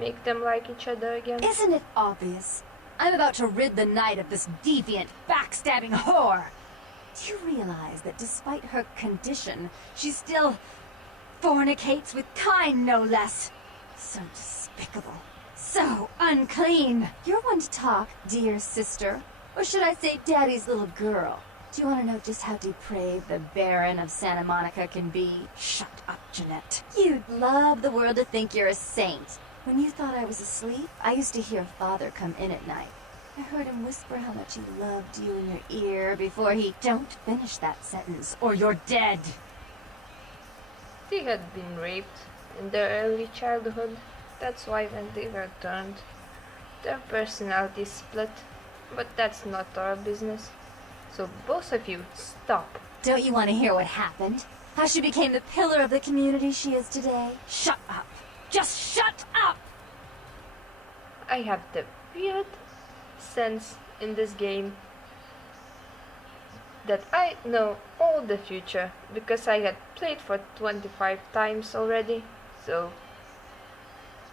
make them like each other again? Isn't it obvious? I'm about to rid the night of this deviant, backstabbing whore. Do you realize that despite her condition, she still fornicates with kind, no less? So despicable. So unclean. You're one to talk, dear sister. Or should I say daddy's little girl? Do you want to know just how depraved the Baron of Santa Monica can be? Shut up, Jeanette. You'd love the world to think you're a saint. When you thought I was asleep, I used to hear Father come in at night. I heard him whisper how much he loved you in your ear before he... Don't finish that sentence, or you're dead. They had been raped in their early childhood. That's why when they returned, their personalities split. But that's not our business. So both of you, stop. Don't you want to hear what happened? How she became the pillar of the community she is today? Shut up. Just shut up! I have the weird sense in this game that I know all the future because I had played for 25 times already. So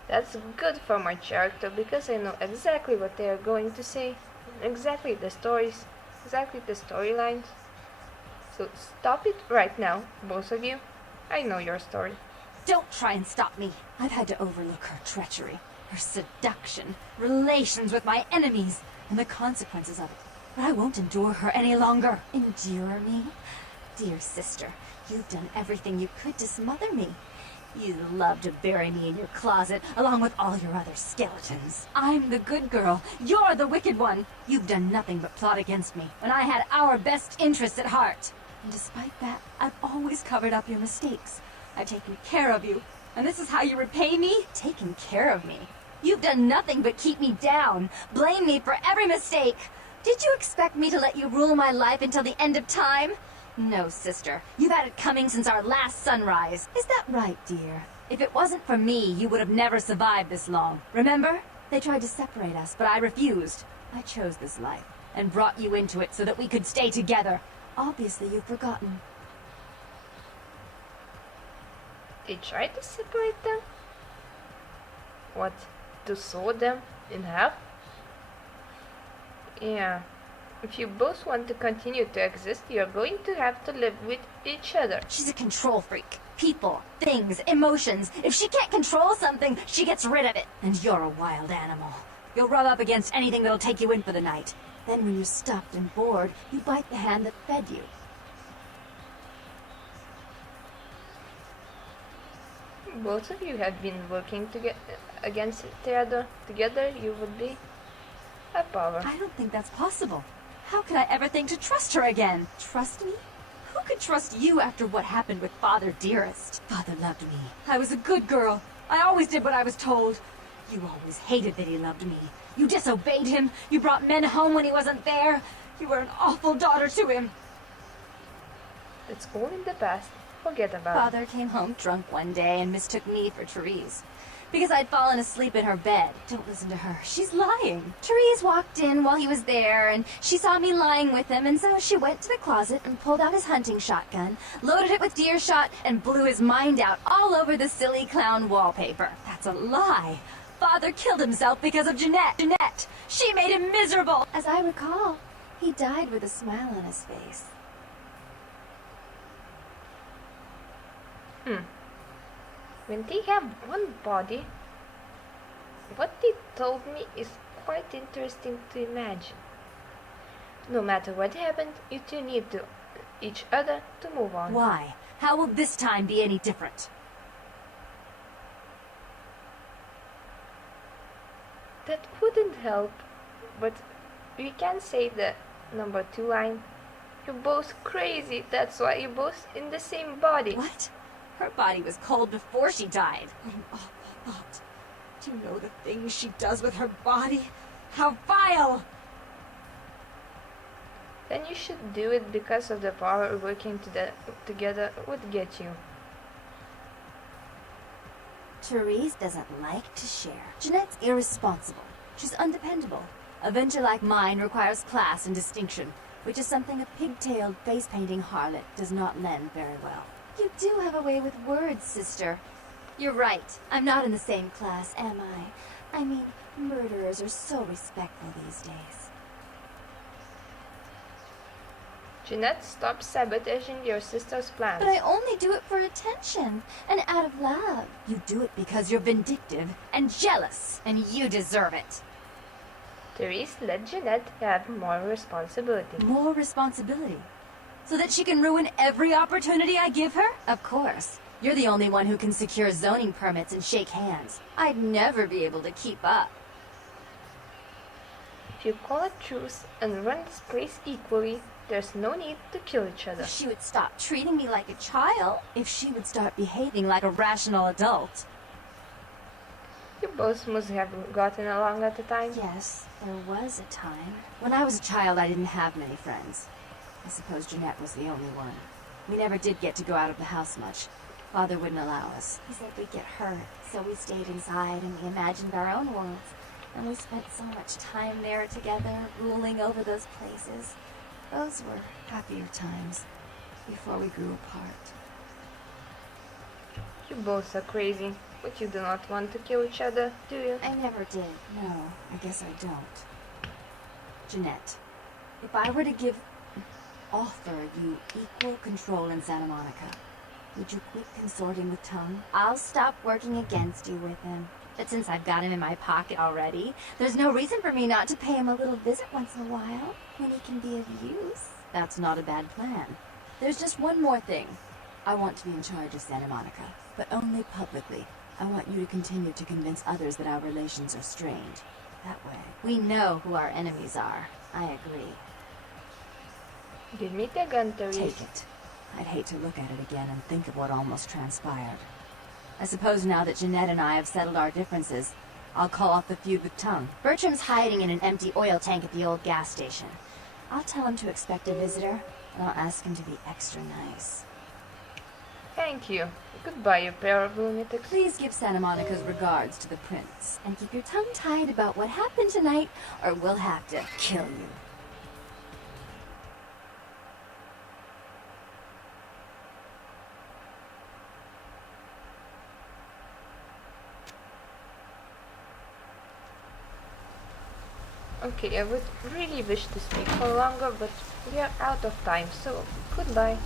that's good for my character because I know exactly what they are going to say, exactly the stories, exactly the storylines. So stop it right now, both of you. I know your story. Don't try and stop me. I've had to overlook her treachery, her seduction, relations with my enemies, and the consequences of it. But I won't endure her any longer. Endure me? Dear sister, you've done everything you could to smother me. You love to bury me in your closet, along with all your other skeletons. I'm the good girl. You're the wicked one. You've done nothing but plot against me, when I had our best interests at heart. And despite that, I've always covered up your mistakes. I've taken care of you, and this is how you repay me? Taken care of me? You've done nothing but keep me down, blame me for every mistake. Did you expect me to let you rule my life until the end of time? No, sister. You've had it coming since our last sunrise. Is that right, dear? If it wasn't for me, you would have never survived this long. Remember? They tried to separate us, but I refused. I chose this life, and brought you into it so that we could stay together. Obviously, you've forgotten. They tried to separate them? What? To saw them in half? Yeah. If you both want to continue to exist, you're going to have to live with each other. She's a control freak. People, things, emotions. If she can't control something, she gets rid of it. And you're a wild animal. You'll rub up against anything that'll take you in for the night. Then when you're stuffed and bored, you bite the hand that fed you. Both of you have been working against each other. Together you would be a power. I don't think that's possible. How could I ever think to trust her again? Trust me? Who could trust you after what happened with Father Dearest? Father loved me. I was a good girl. I always did what I was told. You always hated that he loved me. You disobeyed him. You brought men home when he wasn't there. You were an awful daughter to him. It's all in the past. Forget about it. Father came home drunk one day and mistook me for Therese. Because I'd fallen asleep in her bed. Don't listen to her. She's lying. Therese walked in while he was there, and she saw me lying with him, and so she went to the closet and pulled out his hunting shotgun, loaded it with deer shot, and blew his mind out all over the silly clown wallpaper. That's a lie. Father killed himself because of Jeanette. Jeanette! She made him miserable! As I recall, he died with a smile on his face. When they have one body, what they told me is quite interesting to imagine. No matter what happened, you two need to each other to move on. Why? How will this time be any different? That wouldn't help, but we can say the number 2 line. You're both crazy, that's why you're both in the same body. What? Her body was cold before she died. An awful thought. Do you know the things she does with her body? How vile! Then you should do it because of the power working together would get you. Therese doesn't like to share. Jeanette's irresponsible. She's undependable. A venture like mine requires class and distinction, which is something a pigtailed, face-painting harlot does not lend very well. You do have a way with words, sister. You're right. I'm not in the same class, am I? I mean, murderers are so respectful these days. Jeanette, stop sabotaging your sister's plans. But I only do it for attention and out of love. You do it because you're vindictive and jealous, and you deserve it. Therese, let Jeanette have more responsibility. More responsibility? So that she can ruin every opportunity I give her? Of course. You're the only one who can secure zoning permits and shake hands. I'd never be able to keep up. If you call a truce and run this place equally, there's no need to kill each other. If she would stop treating me like a child. If she would start behaving like a rational adult. You both must have gotten along at the time. Yes, there was a time. When I was a child, I didn't have many friends. I suppose Jeanette was the only one. We never did get to go out of the house much. Father wouldn't allow us. He said we'd get hurt, so we stayed inside and we imagined our own worlds. And we spent so much time there together, ruling over those places. Those were happier times, before we grew apart. You both are crazy, but you do not want to kill each other, do you? I never did. No, I guess I don't. Jeanette, if I were to offer you equal control in Santa Monica, would you quit consorting with Tongue? I'll stop working against you with him. But since I've got him in my pocket already, there's no reason for me not to pay him a little visit once in a while, when he can be of use. That's not a bad plan. There's just one more thing. I want to be in charge of Santa Monica, but only publicly. I want you to continue to convince others that our relations are strained. That way, we know who our enemies are. I agree. Give me the gun, Therese. Take it. I'd hate to look at it again and think of what almost transpired. I suppose now that Jeanette and I have settled our differences, I'll call off the feud with Tongue. Bertram's hiding in an empty oil tank at the old gas station. I'll tell him to expect a visitor, and I'll ask him to be extra nice. Thank you. Goodbye, you pair of lunatics. Please give Santa Monica's regards to the prince, and keep your tongue tied about what happened tonight, or we'll have to kill you. Okay, I would really wish to speak for longer, but we are out of time, so goodbye.